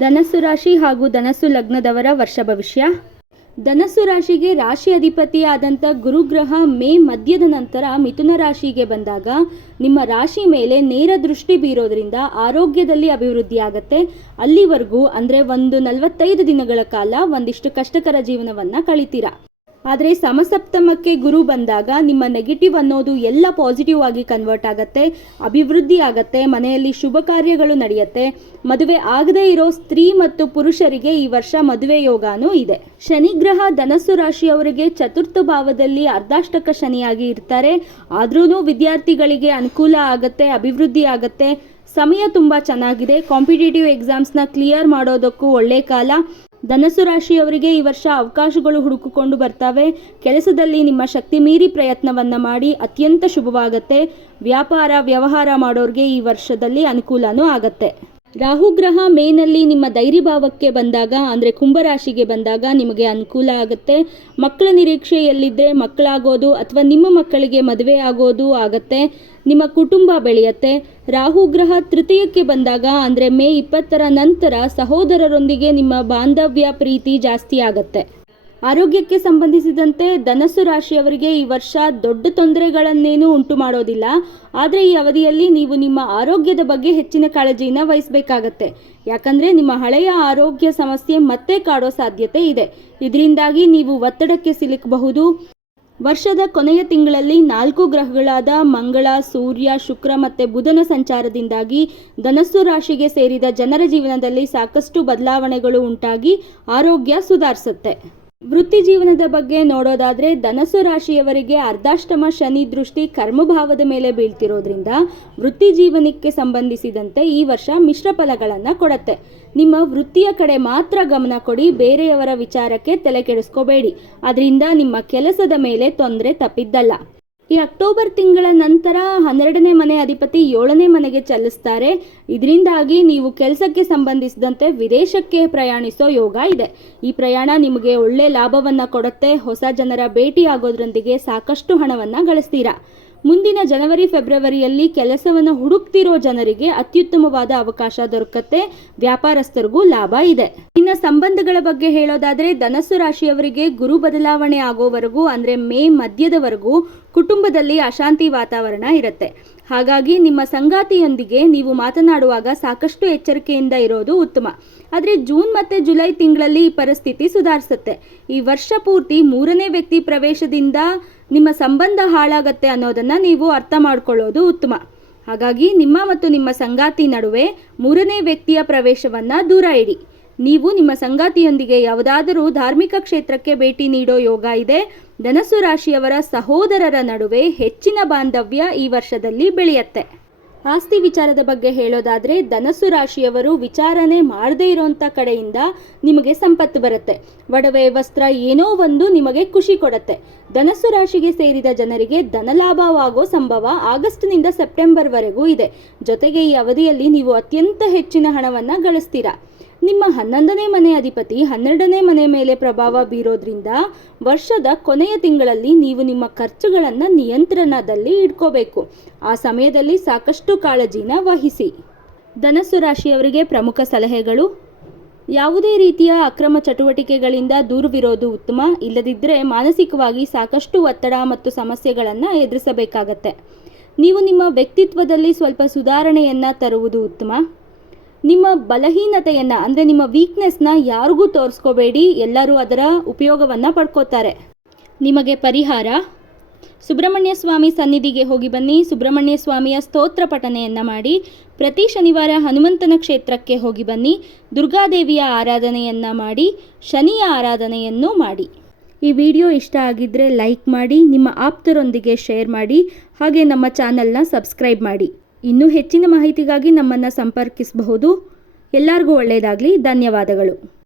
ಧನಸ್ಸು ರಾಶಿ ಹಾಗೂ ಧನಸ್ಸು ಲಗ್ನದವರ ವರ್ಷ ಭವಿಷ್ಯ. ಧನಸ್ಸು ರಾಶಿಗೆ ರಾಶಿ ಅಧಿಪತಿಯಾದಂಥ ಗುರುಗ್ರಹ ಮೇ ಮಧ್ಯದ ನಂತರ ಮಿಥುನ ರಾಶಿಗೆ ಬಂದಾಗ ನಿಮ್ಮ ರಾಶಿ ಮೇಲೆ ನೇರ ದೃಷ್ಟಿ ಬೀರೋದ್ರಿಂದ ಆರೋಗ್ಯದಲ್ಲಿ ಅಭಿವೃದ್ಧಿಯಾಗತ್ತೆ. ಅಲ್ಲಿವರೆಗೂ ಅಂದರೆ ಒಂದು ನಲವತ್ತೈದು ದಿನಗಳ ಕಾಲ ಒಂದಿಷ್ಟು ಕಷ್ಟಕರ ಜೀವನವನ್ನು ಕಳಿತೀರಾ. ಆದರೆ ಸಮಸಪ್ತಮಕ್ಕೆ ಗುರು ಬಂದಾಗ ನಿಮ್ಮ ನೆಗೆಟಿವ್ ಅನ್ನೋದು ಎಲ್ಲ ಪಾಸಿಟಿವ್ ಆಗಿ ಕನ್ವರ್ಟ್ ಆಗುತ್ತೆ, ಅಭಿವೃದ್ಧಿ ಆಗತ್ತೆ, ಮನೆಯಲ್ಲಿ ಶುಭ ಕಾರ್ಯಗಳು ನಡೆಯುತ್ತೆ. ಮದುವೆ ಆಗದೇ ಇರೋ ಸ್ತ್ರೀ ಮತ್ತು ಪುರುಷರಿಗೆ ಈ ವರ್ಷ ಮದುವೆ ಯೋಗಾನೂ ಇದೆ. ಶನಿಗ್ರಹ ಧನಸ್ಸು ರಾಶಿಯವರಿಗೆ ಚತುರ್ಥ ಭಾವದಲ್ಲಿ ಅರ್ಧಾಷ್ಟಕ ಶನಿಯಾಗಿ ಇರ್ತಾರೆ. ಆದ್ರೂ ವಿದ್ಯಾರ್ಥಿಗಳಿಗೆ ಅನುಕೂಲ ಆಗತ್ತೆ, ಅಭಿವೃದ್ಧಿ ಆಗತ್ತೆ. ಸಮಯ ತುಂಬ ಚೆನ್ನಾಗಿದೆ. ಕಾಂಪಿಟೇಟಿವ್ ಎಕ್ಸಾಮ್ಸ್ನ ಕ್ಲಿಯರ್ ಮಾಡೋದಕ್ಕೂ ಒಳ್ಳೆ ಕಾಲ. ಧನಸ್ಸು ರಾಶಿಯವರಿಗೆ ಈ ವರ್ಷ ಅವಕಾಶಗಳು ಹುಡುಕಿಕೊಂಡು ಬರ್ತವೆ. ಕೆಲಸದಲ್ಲಿ ನಿಮ್ಮ ಶಕ್ತಿ ಮೀರಿ ಪ್ರಯತ್ನವನ್ನು ಮಾಡಿ ಅತ್ಯಂತ ಶುಭವಾಗತ್ತೆ. ವ್ಯಾಪಾರ, ವ್ಯವಹಾರ ಮಾಡೋರಿಗೆ ಈ ವರ್ಷದಲ್ಲಿ ಅನುಕೂಲನೂ ಆಗತ್ತೆ. ರಾಹು ಗ್ರಹ ಮೇನಲ್ಲಿ ನಿಮ್ಮ ಧೈರ್ಯ ಭಾವಕ್ಕೆ ಬಂದಾಗ, ಅಂದರೆ ಕುಂಭರಾಶಿಗೆ ಬಂದಾಗ ನಿಮಗೆ ಅನುಕೂಲ ಆಗುತ್ತೆ. ಮಕ್ಕಳ ನಿರೀಕ್ಷೆಯಲ್ಲಿದ್ದರೆ ಮಕ್ಕಳಾಗೋದು ಅಥವಾ ನಿಮ್ಮ ಮಕ್ಕಳಿಗೆ ಮದುವೆ ಆಗೋದು ಆಗತ್ತೆ. ನಿಮ್ಮ ಕುಟುಂಬ ಬೆಳೆಯುತ್ತೆ. ರಾಹು ಗ್ರಹ ತೃತೀಯಕ್ಕೆ ಬಂದಾಗ, ಅಂದರೆ ಮೇ ಇಪ್ಪತ್ತರ ನಂತರ ಸಹೋದರರೊಂದಿಗೆ ನಿಮ್ಮ ಬಾಂಧವ್ಯ ಪ್ರೀತಿ ಜಾಸ್ತಿ ಆಗತ್ತೆ. ಆರೋಗ್ಯಕ್ಕೆ ಸಂಬಂಧಿಸಿದಂತೆ ಧನಸ್ಸು ರಾಶಿಯವರಿಗೆ ಈ ವರ್ಷ ದೊಡ್ಡ ತೊಂದರೆಗಳನ್ನೇನು ಉಂಟು ಮಾಡೋದಿಲ್ಲ. ಆದರೆ ಈ ಅವಧಿಯಲ್ಲಿ ನೀವು ನಿಮ್ಮ ಆರೋಗ್ಯದ ಬಗ್ಗೆ ಹೆಚ್ಚಿನ ಕಾಳಜಿಯನ್ನು ವಹಿಸಬೇಕಾಗತ್ತೆ. ಯಾಕಂದರೆ ನಿಮ್ಮ ಹಳೆಯ ಆರೋಗ್ಯ ಸಮಸ್ಯೆ ಮತ್ತೆ ಕಾಡೋ ಸಾಧ್ಯತೆ ಇದೆ. ಇದರಿಂದಾಗಿ ನೀವು ಒತ್ತಡಕ್ಕೆ ಸಿಲುಕಬಹುದು. ವರ್ಷದ ಕೊನೆಯ ತಿಂಗಳಲ್ಲಿ ನಾಲ್ಕು ಗ್ರಹಗಳಾದ ಮಂಗಳ, ಸೂರ್ಯ, ಶುಕ್ರ ಮತ್ತು ಬುಧನ ಸಂಚಾರದಿಂದಾಗಿ ಧನಸ್ಸು ರಾಶಿಗೆ ಸೇರಿದ ಜನರ ಜೀವನದಲ್ಲಿ ಸಾಕಷ್ಟು ಬದಲಾವಣೆಗಳು ಉಂಟಾಗಿ ಆರೋಗ್ಯ ಸುಧಾರಿಸುತ್ತೆ. ವೃತ್ತಿ ಜೀವನದ ಬಗ್ಗೆ ನೋಡೋದಾದ್ರೆ ಧನಸ್ಸು ರಾಶಿಯವರಿಗೆ ಅರ್ಧಾಷ್ಟಮ ಶನಿ ದೃಷ್ಟಿ ಕರ್ಮಭಾವದ ಮೇಲೆ ಬೀಳ್ತಿರೋದ್ರಿಂದ ವೃತ್ತಿ ಜೀವನಕ್ಕೆ ಸಂಬಂಧಿಸಿದಂತೆ ಈ ವರ್ಷ ಮಿಶ್ರ ಫಲಗಳನ್ನು ಕೊಡತ್ತೆ. ನಿಮ್ಮ ವೃತ್ತಿಯ ಕಡೆ ಮಾತ್ರ ಗಮನ ಕೊಡಿ, ಬೇರೆಯವರ ವಿಚಾರಕ್ಕೆ ತಲೆ ಕೆಡಿಸ್ಕೋಬೇಡಿ. ಅದರಿಂದ ನಿಮ್ಮ ಕೆಲಸದ ಮೇಲೆ ತೊಂದರೆ ತಪ್ಪಿದ್ದಲ್ಲ. ಈ ಅಕ್ಟೋಬರ್ ತಿಂಗಳ ನಂತರ ಹನ್ನೆರಡನೇ ಮನೆ ಅಧಿಪತಿ ಏಳನೇ ಮನೆಗೆ ಚಲಿಸ್ತಾರೆ. ಇದರಿಂದಾಗಿ ನೀವು ಕೆಲಸಕ್ಕೆ ಸಂಬಂಧಿಸಿದಂತೆ ವಿದೇಶಕ್ಕೆ ಪ್ರಯಾಣಿಸೋ ಯೋಗ ಇದೆ. ಈ ಪ್ರಯಾಣ ನಿಮಗೆ ಒಳ್ಳೆ ಲಾಭವನ್ನು ಕೊಡುತ್ತೆ. ಹೊಸ ಜನರ ಭೇಟಿ ಆಗೋದ್ರೊಂದಿಗೆ ಸಾಕಷ್ಟು ಹಣವನ್ನು ಗಳಿಸ್ತೀರಾ? ಮುಂದಿನ ಜನವರಿ, ಫೆಬ್ರವರಿಯಲ್ಲಿ ಕೆಲಸವನ್ನು ಹುಡುಕ್ತಿರೋ ಜನರಿಗೆ ಅತ್ಯುತ್ತಮವಾದ ಅವಕಾಶ ದೊರಕತ್ತೆ. ವ್ಯಾಪಾರಸ್ಥರಿಗೂ ಲಾಭ ಇದೆ. ಇನ್ನು ಸಂಬಂಧಗಳ ಬಗ್ಗೆ ಹೇಳೋದಾದ್ರೆ, ಧನಸ್ಸು ರಾಶಿಯವರಿಗೆ ಗುರು ಬದಲಾವಣೆ ಆಗೋವರೆಗೂ, ಅಂದ್ರೆ ಮೇ ಮಧ್ಯದವರೆಗೂ ಕುಟುಂಬದಲ್ಲಿ ಅಶಾಂತಿ ವಾತಾವರಣ ಇರುತ್ತೆ. ಹಾಗಾಗಿ ನಿಮ್ಮ ಸಂಗಾತಿಯೊಂದಿಗೆ ನೀವು ಮಾತನಾಡುವಾಗ ಸಾಕಷ್ಟು ಎಚ್ಚರಿಕೆಯಿಂದ ಇರೋದು ಉತ್ತಮ. ಆದರೆ ಜೂನ್ ಮತ್ತು ಜುಲೈ ತಿಂಗಳಲ್ಲಿ ಈ ಪರಿಸ್ಥಿತಿ ಸುಧಾರಿಸುತ್ತೆ. ಈ ವರ್ಷ ಪೂರ್ತಿ ಮೂರನೇ ವ್ಯಕ್ತಿ ಪ್ರವೇಶದಿಂದ ನಿಮ್ಮ ಸಂಬಂಧ ಹಾಳಾಗತ್ತೆ ಅನ್ನೋದನ್ನು ನೀವು ಅರ್ಥ ಮಾಡ್ಕೊಳ್ಳೋದು ಉತ್ತಮ. ಹಾಗಾಗಿ ನಿಮ್ಮ ಮತ್ತು ನಿಮ್ಮ ಸಂಗಾತಿ ನಡುವೆ ಮೂರನೇ ವ್ಯಕ್ತಿಯ ಪ್ರವೇಶವನ್ನು ದೂರ ಇಡಿ. ನೀವು ನಿಮ್ಮ ಸಂಗಾತಿಯೊಂದಿಗೆ ಯಾವುದಾದರೂ ಧಾರ್ಮಿಕ ಕ್ಷೇತ್ರಕ್ಕೆ ಭೇಟಿ ನೀಡೋ ಯೋಗ ಇದೆ. ಧನಸ್ಸು ರಾಶಿಯವರ ಸಹೋದರರ ನಡುವೆ ಹೆಚ್ಚಿನ ಬಾಂಧವ್ಯ ಈ ವರ್ಷದಲ್ಲಿ ಬೆಳೆಯುತ್ತೆ. ಆಸ್ತಿ ವಿಚಾರದ ಬಗ್ಗೆ ಹೇಳೋದಾದರೆ, ಧನಸು ರಾಶಿಯವರು ವಿಚಾರಣೆ ಮಾಡದೇ ಇರೋಂಥ ಕಡೆಯಿಂದ ನಿಮಗೆ ಸಂಪತ್ತು ಬರುತ್ತೆ. ಒಡವೆ, ವಸ್ತ್ರ ಏನೋ ಒಂದು ನಿಮಗೆ ಖುಷಿ ಕೊಡುತ್ತೆ. ಧನಸ್ಸು ರಾಶಿಗೆ ಸೇರಿದ ಜನರಿಗೆ ಧನಲಾಭವಾಗೋ ಸಂಭವ ಆಗಸ್ಟ್ನಿಂದ ಸೆಪ್ಟೆಂಬರ್ವರೆಗೂ ಇದೆ. ಜೊತೆಗೆ ಈ ಅವಧಿಯಲ್ಲಿ ನೀವು ಅತ್ಯಂತ ಹೆಚ್ಚಿನ ಹಣವನ್ನು ಗಳಿಸ್ತೀರಾ. ನಿಮ್ಮ ಹನ್ನೊಂದನೇ ಮನೆ ಅಧಿಪತಿ ಹನ್ನೆರಡನೇ ಮನೆ ಮೇಲೆ ಪ್ರಭಾವ ಬೀರೋದ್ರಿಂದ ವರ್ಷದ ಕೊನೆಯ ತಿಂಗಳಲ್ಲಿ ನೀವು ನಿಮ್ಮ ಖರ್ಚುಗಳನ್ನು ನಿಯಂತ್ರಣದಲ್ಲಿ ಇಟ್ಕೋಬೇಕು. ಆ ಸಮಯದಲ್ಲಿ ಸಾಕಷ್ಟು ಕಾಳಜಿನ ವಹಿಸಿ. ಧನಸ್ಸು ರಾಶಿಯವರಿಗೆ ಪ್ರಮುಖ ಸಲಹೆಗಳು. ಯಾವುದೇ ರೀತಿಯ ಅಕ್ರಮ ಚಟುವಟಿಕೆಗಳಿಂದ ದೂರವಿರೋದು ಉತ್ತಮ. ಇಲ್ಲದಿದ್ದರೆ ಮಾನಸಿಕವಾಗಿ ಸಾಕಷ್ಟು ಒತ್ತಡ ಮತ್ತು ಸಮಸ್ಯೆಗಳನ್ನು ಎದುರಿಸಬೇಕಾಗತ್ತೆ. ನೀವು ನಿಮ್ಮ ವ್ಯಕ್ತಿತ್ವದಲ್ಲಿ ಸ್ವಲ್ಪ ಸುಧಾರಣೆಯನ್ನು ತರುವುದು ಉತ್ತಮ. ನಿಮ್ಮ ಬಲಹೀನತೆಯನ್ನು, ಅಂದರೆ ನಿಮ್ಮ ವೀಕ್ನೆಸ್ನ ಯಾರಿಗೂ ತೋರಿಸ್ಕೋಬೇಡಿ. ಎಲ್ಲರೂ ಅದರ ಉಪಯೋಗವನ್ನು ಪಡ್ಕೋತಾರೆ. ನಿಮಗೆ ಪರಿಹಾರ? ಸುಬ್ರಹ್ಮಣ್ಯ ಸ್ವಾಮಿ ಸನ್ನಿಧಿಗೆ ಹೋಗಿ ಬನ್ನಿ. ಸುಬ್ರಹ್ಮಣ್ಯ ಸ್ವಾಮಿಯ ಸ್ತೋತ್ರ ಪಠನೆಯನ್ನು ಮಾಡಿ, ಪ್ರತಿ ಶನಿವಾರ ಹನುಮಂತನ ಕ್ಷೇತ್ರಕ್ಕೆ ಹೋಗಿ ಬನ್ನಿ. ದುರ್ಗಾದೇವಿಯ ಆರಾಧನೆಯನ್ನು ಮಾಡಿ, ಶನಿಯ ಆರಾಧನೆಯನ್ನು ಮಾಡಿ. ಈ ವಿಡಿಯೋ ಇಷ್ಟ ಆಗಿದ್ದರೆ ಲೈಕ್ ಮಾಡಿ, ನಿಮ್ಮ ಆಪ್ತರೊಂದಿಗೆ ಶೇರ್ ಮಾಡಿ, ಹಾಗೆ ನಮ್ಮ ಚಾನಲ್ನ ಸಬ್ಸ್ಕ್ರೈಬ್ ಮಾಡಿ. ಇನ್ನೂ ಹೆಚ್ಚಿನ ಮಾಹಿತಿಗಾಗಿ ನಮ್ಮನ್ನು ಸಂಪರ್ಕಿಸಬಹುದು. ಎಲ್ಲರಿಗೂ ಒಳ್ಳೆಯದಾಗಲಿ ಧನ್ಯವಾದಗಳು.